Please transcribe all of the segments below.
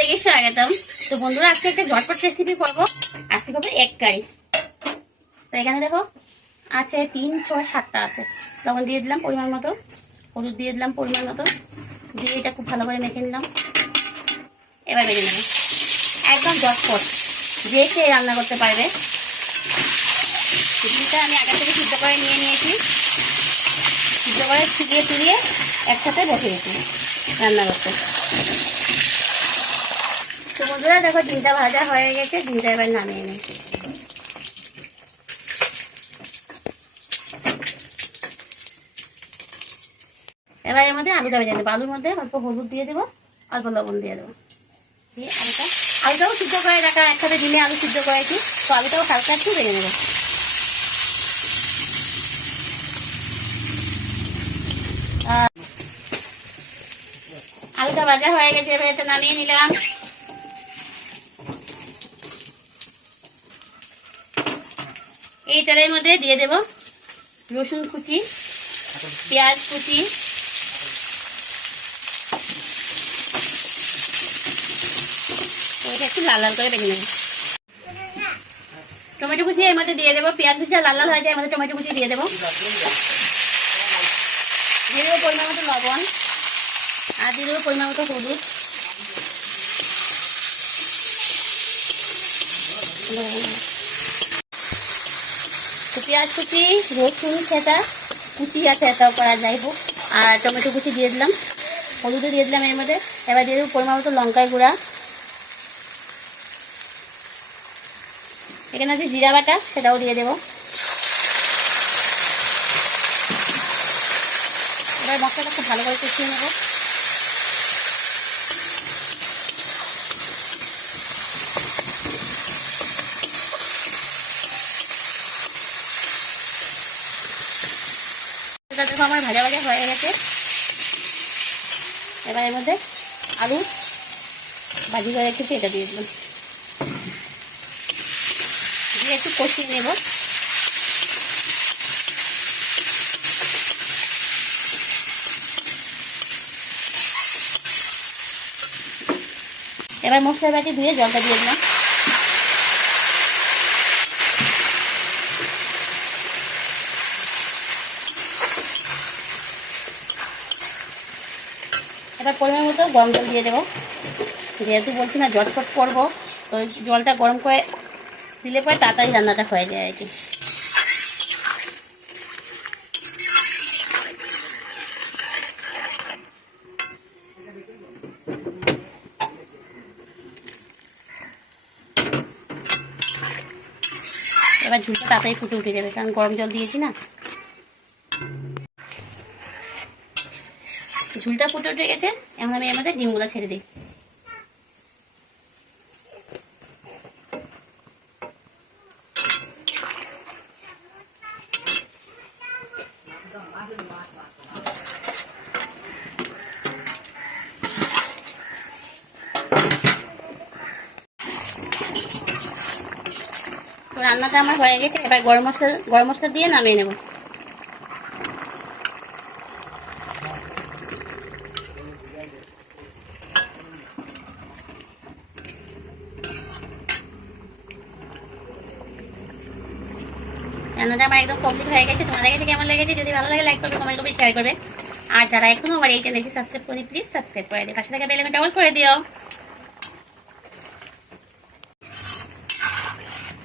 লেগেছে আগাতাম। তো বন্ধুরা আজকে একটা ঝটপট রেসিপি করবো। আজকে করবো এগ কারি। তো এখানে দেখো আছে 3, 6, 7টা আছে। লবণ দিয়ে দিলাম পরিমাণ মতো, হলুদ দিয়ে দিলাম পরিমাণ মতো, দিয়ে এটা খুব ভালো করে মেখে নিলাম। এবার ভেজে নেব একদম ঝটপট, যে কে রান্না করতে পারবে। চিংড়িটা আমি আগে থেকে সিদ্ধ করে নিয়ে নিয়েছি, সিদ্ধ করে ছিটিয়ে তুলিয়ে একসাথে বসে গেছি রান্না করতে। তো বন্ধুরা দেখো ডিমটা ভাজা হয়ে গেছে, ডিমটা এবার নামিয়ে নিই। এবার এর মধ্যে আলুটা ভেজে নেবো। আলুর মধ্যে অল্প হলুদ দিয়ে দেবো, অল্প লবণ দিয়ে দেবো, দিয়ে আলুটাও সিদ্ধ করে রাখা একসাথে ডিমে আলু সিদ্ধ করেছি। তো আলুটাও হালকা একটু ভেজে নেবো। আলুটা ভাজা হয়ে গেছে, এবার এটা নামিয়ে নিলাম। এই তেলের মধ্যে দিয়ে দেব রসুন কুচি, পেঁয়াজ কুচি, ওইটা একটু লাল লাল করে ভেজে নেব। টমেটো কুচি এর মধ্যে দিয়ে দেবো, পেঁয়াজ কুচিটা লাল লাল হয়ে যায়, এর মধ্যে টমেটো কুচি দিয়ে দেবো। দিয়ে দেবো পরিমাণ মতো লবণ, আর দিয়ে দেবো পরিমাণ মতো হলুদ। পেঁয়াজ কুচি, রসুন ছেঁচা কুচি আছে, এটাও করা যাই হোক, আর টমেটো কুচি দিয়ে দিলাম, হলুদও দিয়ে দিলাম এর মধ্যে। এবার দিয়ে দেবো পরিমাণ মতো লঙ্কার গুঁড়া। এখানে আছে জিরা বাটা, সেটাও দিয়ে দেবো। এবার মশলাটা খুব ভালো করে কষিয়ে নেবো। দেখো আমার ভাজা ভাজা হয়ে গেছে। এবার এর মধ্যে আলু ভাজি করে রেখেছি, এটা দিয়ে দিলাম, দিয়ে একটু কষিয়ে নেব। এবার মশলার বাটি ধুয়ে জলটা দিয়ে দিলাম। এবার পরিমাণ মতো গরম জল দিয়ে দেবো। যেহেতু বলছি না ঝটপট করবো, তো জলটা গরম করে দিলে পরে তাড়াতাড়ি রান্নাটা হয়ে যায় আর কি। এবার ঝুলটা তাড়াতাড়ি ফুটে উঠে যাবে, কারণ গরম জল দিয়েছি না। ঝুলটা ফুটে উঠে গেছে, এখন আমি এর মধ্যে ডিমগুলো ছেড়ে দিই। তো রান্নাটা আমার হয়ে গেছে, এবার গরম মশলা দিয়ে নামিয়ে নেব। রান্নাটা আমার একদম কমপ্লিট হয়ে গেছে। তোমাদের কাছে কেমন লেগেছে? যদি ভালো লাগে লাইক করবে, কমেন্ট করবে, শেয়ার করবে। আর যারা এখনো আমার এই চ্যানেলটি সাবস্ক্রাইব করি, প্লিজ সাবস্ক্রাইব করে দিও, পাশে থাকা বেল আইকনটা অল করে দিও।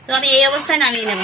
তো আমি এই অবস্থায় নামিয়ে নেব।